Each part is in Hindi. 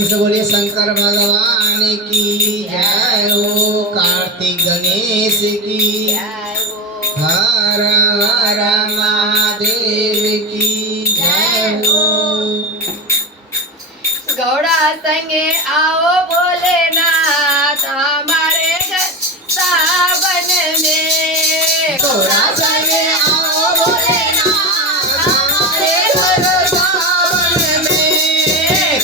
बोलिए शंकर भगवान की जय हो, कार्तिक गणेश की हर हर महादेव की जय हो। गौड़ा संगे आओ भोलेनाथ हमारे घर सावन में। गौड़ा संगे आओ भोलेनाथ हमारे घर सावन में।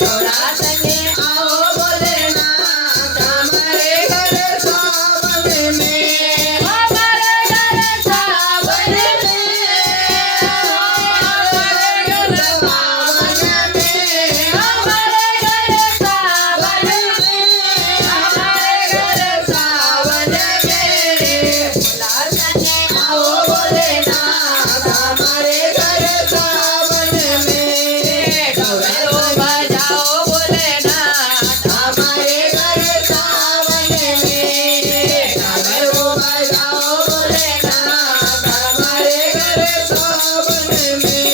गौड़ा संगे आओ भोलेनाथ हमारे घर सावन में। हमारे घर सावन में, हमारे घर सावन में। हमारे घर सावन में, हमारे घर सावन में। भोला संगे आओ भोलेनाथ हमारे घर सावन में। डमरू बजाओ भोलेनाथ हमारे घर सावन में। डमरू बजाओ भोलेनाथ हमारे घर सावन में।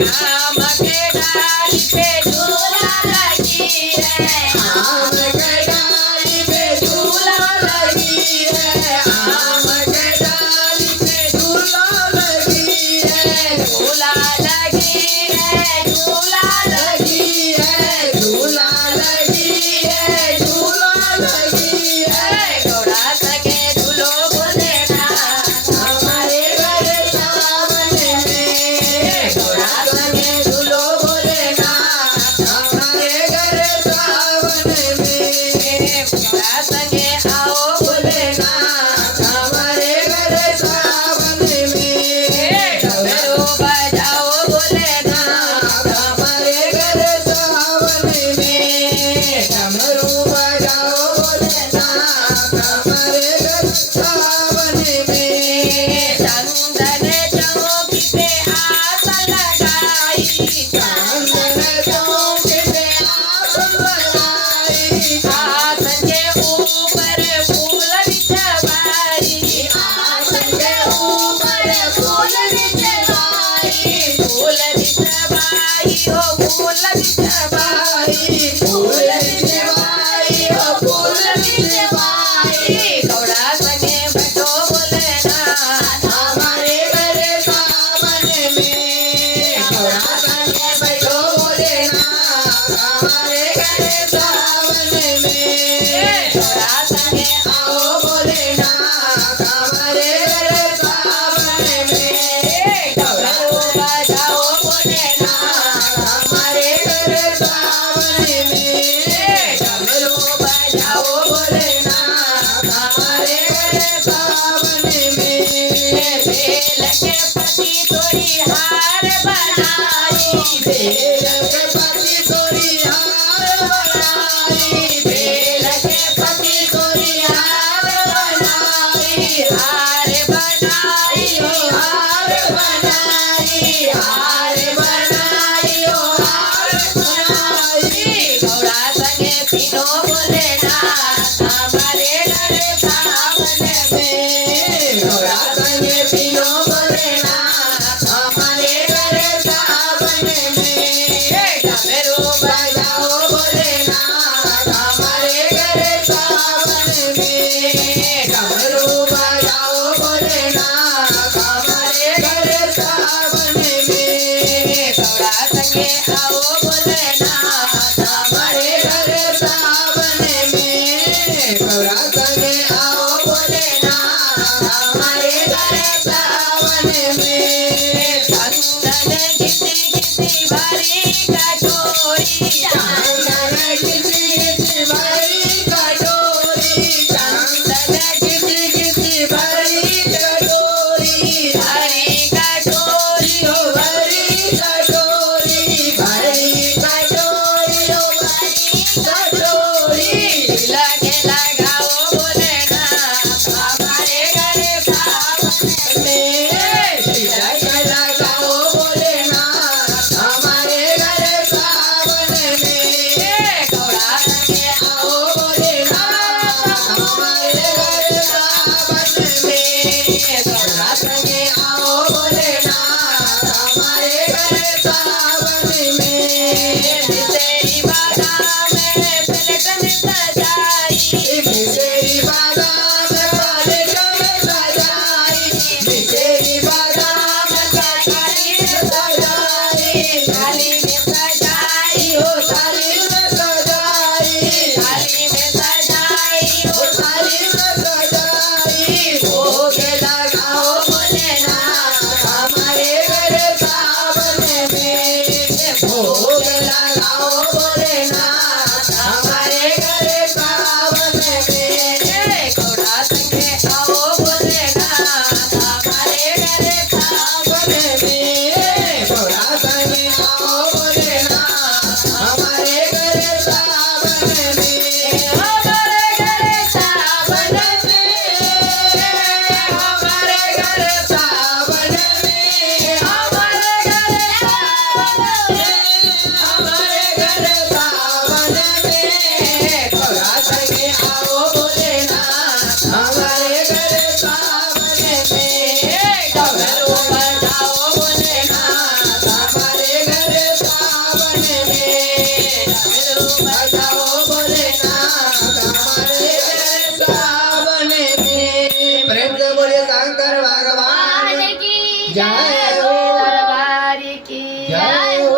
आम के डाली पे झूला लगी है, आम के डाली पे झूला लगी है। आम के डाली पे झूला लगी है। झूला लगी है, झूला लगी है, झूला लगी है, झूला लगी है। गौड़ा संगे झूलो भोलेनाथ हमारे घर सावन में। गौड़ा संगे झूलो भोलेनाथ हमारे घर सावन में। गौड़ा संगे आओ भोलेनाथ हमारे घर सावन में। डमरू बजाओ भोलेनाथ हमारे घर सावन में। डमरू बजाओ भोलेनाथ हमारे घर सावन में। चंदन चौकी पे आसन लगाई, चंदन चौक पे आसन लगाई। आसन के ऊपर फूल बिछवाई, आसन के ऊपर फूल बिछवाई। फूल बिछवाई हो फूल बिछवाई, फूल बिछवाई हो फूल बिछवाई। गौड़ा संगे बैठो भोलेनाथ हमारे घर सावन में। गौड़ा संगे बैठो भोलेनाथ हमारे घर सावन में। गौड़ा संगे आओ भोलेनाथ हमारे घर सावन में। डमरू बजाओ भोलेनाथ हमारे घर सावन में। डमरू बजाओ भोलेनाथ हमारे घर सावन में। बेल के पति तोड़ी हार बनाई, बेल के पति तोरी हार बनाई। बेल के पति तोरी हार बनाई। हार बनाई हो हार बनाई। हार बनाई हो हार बनाई। गौड़ा संगे पीनो भोलेनाथ हमारे घर सावन में। गौड़ा संगे पियो भोलेनाथ हमारे घर सावन में। डमरू बजाओ भोलेनाथ हमारे घर सावन में। डमरू बजाओ भोलेनाथ हमारे घर सावन में। गौड़ा संगे आओ भोलेनाथ हमारे घर सावन में। गौड़ा संगे आओ भोलेनाथ हमारे घर सावन में। चंदन घिसी घिसी भरी कटोरी, चंदन घिसी घिसी भरी कटोरी। चंदन घिसी घिसी भरी कटोरी। भरी कटोरी हो भरी कटोरी। भरी कटोरी हो भरी कटोरी। लगे लगाओ भोलेनाथ हमारे घर सावन में तिलक लगाओ भोलेनाथ हमारे घर सावन में। थाली में सजाई, थाली में सजाई थाली में सजाई, भोग लगाओ भोलेनाथ हमारे घर सावन में, भोग लगाओ भोलेनाथ हमारे घर सावन में। घोड़ा संगे आओ भोलेनाथ हमारे घर सावन में घोड़ा संगे आओ भोलेनाथ हमारे घर सावन में, हमारे घर सावन हमारे घर सावन में, हमारे घर सावन हमारे घर सावन में, घोड़ा संगे आओ भोलेनाथ हमारे घर सावन में, डमरू बजाओ भोलेनाथ हमारे घर सावन में, डमरू बजाओ भोलेनाथ हमारे घर सावन में। प्रेम से बोलिए शंकर भगवान की जय हो, दरबार की जय हो,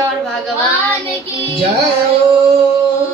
और भगवान की जय हो।